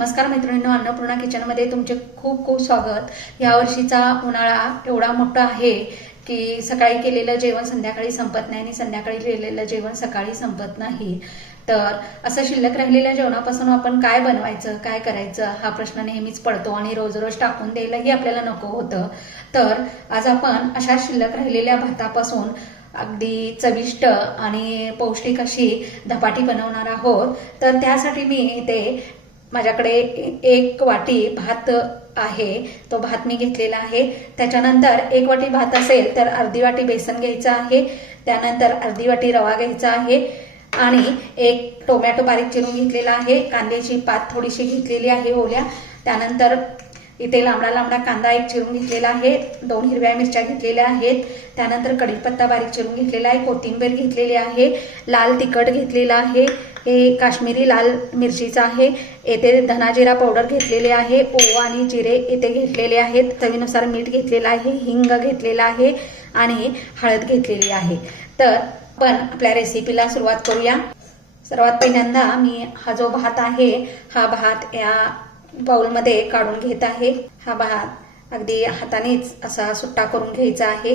नमस्कार मैत्रिणींनो, अन्नपूर्णा किचनमध्ये तुमचे खूप खूप स्वागत। या वर्षीचा उन्हाळा एवढा मोठा आहे की सकाळी केलेलं जेवण संध्याकाळी संपत नाही आणि संध्याकाळी केलेलं जेवण सकाळी संपत नाही। तर असं शिल्लक राहिलेल्या जेवणापासून आपण काय बनवायचं, काय करायचं हा प्रश्न नेहमीच पडतो आणि रोज रोज टाकून द्यायलाही आपल्याला नको होतं। तर आज आपण अशा शिल्लक राहिलेल्या भातापासून अगदी चविष्ट आणि पौष्टिक अशी धपाटी बनवणार आहोत। तर त्यासाठी मी इथे माझ्याकडे एक वाटी भात आहे, तो भात मी घेतलेला आहे। त्याच्यानंतर एक वाटी भात असेल तर अर्धी वाटी बेसन घ्यायचं आहे, त्यानंतर अर्धी वाटी रवा घ्यायचा आहे आणि एक टोमॅटो बारीक चिरून घेतलेला आहे, कांद्याची पात थोडीशी घेतलेली आहे ओल्या, त्यानंतर इथे लांबडा लांबडा कांदा एक चिरून घेतलेला आहे, 2 हिरव्या मिरच्या घेतलेल्या आहेत, त्यानंतर कढीपत्ता बारीक चिरून घेतलेला आहे, कोथिंबीर घेतलेली आहे, लाल तिखट घेतलेला आहे, हे काश्मीरी लाल मिरचीचा आहे, येथे धना जिरा पावडर घेतलेले आहे, ओवा आणि जिरे येथे घेतलेले आहेत, चवीनुसार मीठ घेतलेलं आहे, हिंग घेतलेला आहे आणि हळद घेतलेली आहे। तर आपण आपल्या रेसिपीला सुरुवात करूया। सर्वात पहिल्यांदा मी हा जो भात आहे हा भात या बाउलमध्ये काढून घेत आहे। हा भात अगदी हातानेच असा सुट्टा करून घ्यायचा आहे।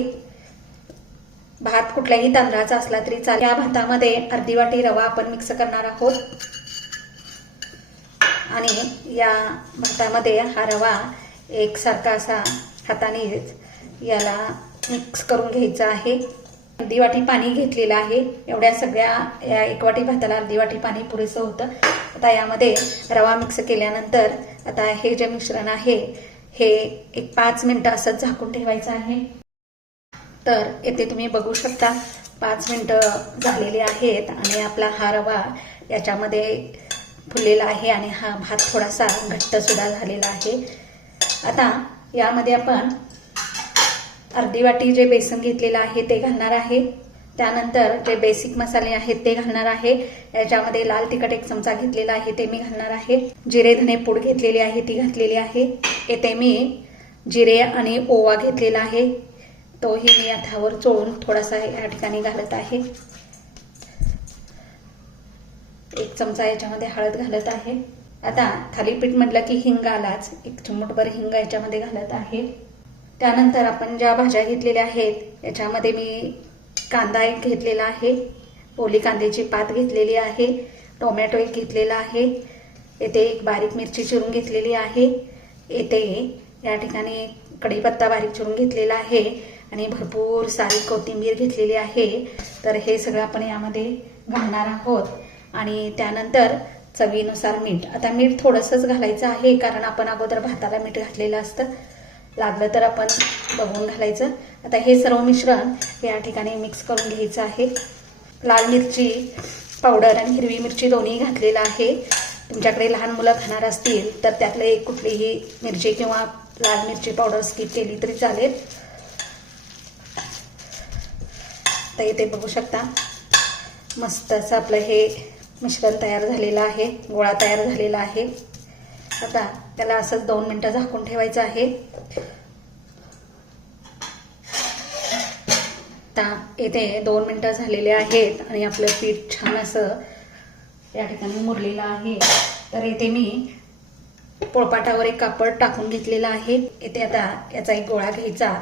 भात कुठल्याही तांदळाचा असला तरी चालेल। या भातामध्ये अर्धी वाटी रवा आपण मिक्स करणार आहोत आणि या भातामध्ये हा रवा एकसारखा असा हातानेच याला मिक्स करून घ्यायचा आहे। अर्धी वाटी पाणी घेतलेलं आहे, एवढ्या सगळ्या या एक वाटी भाताला अर्धी वाटी पाणी पुरेसं होतं। आता यामध्ये रवा मिक्स केल्यानंतर आता हे जे मिश्रण आहे हे एक 5 मिनिटं असंच झाकून ठेवायचं आहे। तर येथे तुम्ही बघू शकता 5 मिनिटं झालेले आहेत आणि आपला हा रवा याच्यामध्ये फुललेला आहे आणि हा भात थोडासा घट्ट सुद्धा झालेला आहे। आता यामध्ये आपण अर्धी वाटी जे बेसन घेतलेलं आहे ते घालणार आहे, त्यानंतर जे बेसिक मसाले आहेत ते घालणार आहे। याच्यामध्ये लाल तिखट 1 चमचा घेतलेला आहे ते मी घालणार आहे, जिरे धने पूड घेतलेली आहे ती घातलेली आहे, येथे मी जिरे आणि ओवा घेतलेला आहे तोही मी हातावर चोळून थोडासा या ठिकाणी घालत आहे। 1 चमचा याच्यामध्ये हळद घालत आहे। आता थालीपीठ म्हटलं की हिंग आलाच, 1 चिमूटभर हिंग याच्यामध्ये घालत आहे। त्यानंतर आपण ज्या भाज्या घेतलेल्या आहेत याच्यामध्ये मी कांदा एक घेतलेला आहे, ओली कांद्याची पात घेतलेली आहे, टोमॅटो एक घेतलेला आहे, येथे एक बारीक मिरची चिरून घेतलेली आहे, येथे या ठिकाणी कढीपत्ता बारीक चिरून घेतलेला आहे आणि भरपूर सारी कोथिंबीर घेतलेली आहे। तर हे सगळं आपण यामध्ये घालणार आहोत आणि त्यानंतर चवीनुसार मीठ। आता मीठ थोडंसंच घालायचं आहे कारण आपण अगोदर भाताला मीठ घातलेलं असतं, लागलं तर आपण बघून घालायचं। आता हे सर्व मिश्रण या ठिकाणी मिक्स करून घ्यायचं आहे। लाल मिरची पावडर आणि हिरवी मिरची दोन्ही घातलेलं आहे। तुमच्याकडे लहान मुलं खाणार असतील तर त्यातले एक कुठलीही मिरची किंवा लाल मिरची पावडर स्किप केली तरी चालेल। तर इथे बघू शकता मस्त असं आपलं हे मिश्रण तयार झालेलं आहे, गोळा तयार झालेला आहे। आता त्याला असंच 2 मिनिटं झाकून ठेवायचं आहे। आता येथे 2 मिनिटं झालेले आहेत आणि आपलं पीठ छान असं या ठिकाणी मुरलेलं आहे। तर येथे मी पोळपाटावर एक कापड टाकून घेतलेलं आहे। येथे आता याचा एक गोळा घ्यायचा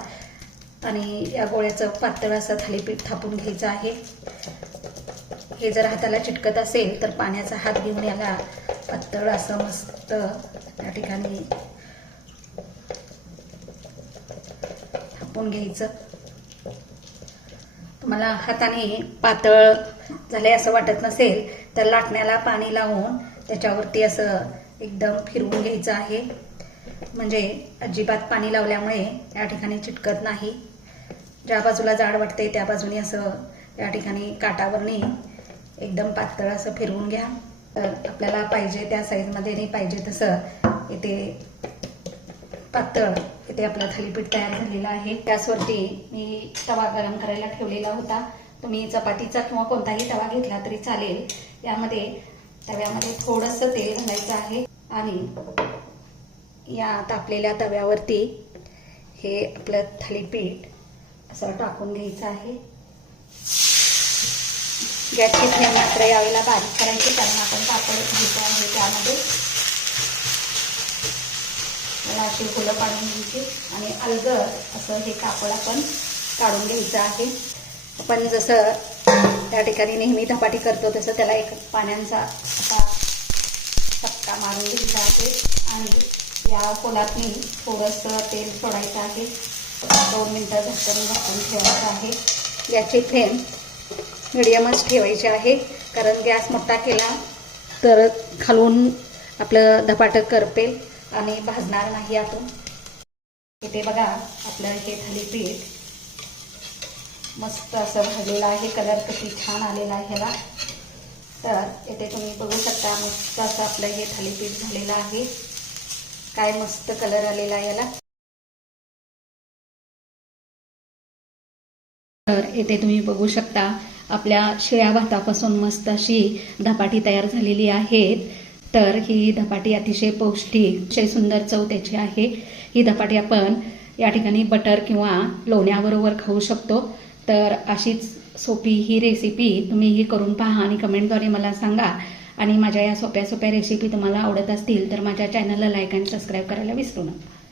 आणि या गोळ्याचं पातळ असं थालीपीठ थापून घ्यायचं आहे। हे जर हाताला चिटकत असेल तर पाण्याचा हात घेऊन याला पातळ असं मस्त या ठिकाणी थापून घ्यायचं। तुम्हाला हाताने पातळ झाले असं वाटत नसेल तर लाटण्याला पाणी लावून त्याच्यावरती असं एकदम फिरवून घ्यायचं आहे, म्हणजे अजिबात पाणी लावल्यामुळे या ठिकाणी चिटकत नाही। ज्या बाजूला जाड वाटते त्या बाजूने असं या ठिकाणी काटावरनी एकदम पातळ असं फिरवून घ्या। तर आपल्याला पाहिजे त्या साईजमध्ये नाही पाहिजे तसं इथे पातळ इथे आपलं थालीपीठ तयार झालेलं आहे। गॅसवरती मी तवा गरम करायला ठेवलेला होता, तुम्ही चपातीचा किंवा कोणताही तवा घेतला तरी चालेल। यामध्ये तव्यामध्ये थोडंसं तेल घालायचं आहे आणि या तापलेल्या तव्यावरती हे आपलं थालीपीठ असं टाकून घ्यायचं आहे। गॅसची फ्लेम मात्र यावेळेला बारीक करायची कारण आपण पापड घ्यायचं आहे त्यामध्ये। अशी फुलं पाडून घ्यायची आणि अलगद असं हे कापड आपण काढून घ्यायचं आहे. आपण जसं त्या ठिकाणी नेहमी धपाटी करतो तसं त्याला एक पाण्याचा असा चटका मारून घ्यायचा आहे आणि या पोलातनी थोडंसं तेल सोडायचं आहे. 2 मिनटं झाकून ठेवायचं आहे. याची फ्लेम मिडियमच ठेवायची आहे, कारण गॅस मोठा केला तर खालून आपलं धपाटं करपेल आणि भाजणार नाही आतून. इथे बघा आपलं हे थालीपीठ मस्त असं भाजलेलं आहे. कलर किती छान आलेला आहे ह्याला. तर इथे तुम्ही बघू शकता मस्त असं आपलं हे थालीपीठ झालेलं आहे. काय मस्त कलर आलेला आहे याला. तर इथे तुम्ही बघू शकता आपल्या शिळ्या भातापासून मस्त अशी धपाटी तयार झालेली आहेत. तर ही धपाटी अतिशय पौष्टिक, अतिशय सुंदर चव त्याची आहे. ही धपाटी आपण या ठिकाणी बटर किंवा लोण्याबरोबर खाऊ शकतो. तर अशीच सोपी ही रेसिपी तुम्ही ही करून पहा आणि कमेंटद्वारे मला सांगा. आणि माझ्या या सोप्या सोप्या रेसिपी तुम्हाला आवडत असतील तर माझ्या चॅनलला लाईक आणि सबस्क्राईब करायला विसरू नका.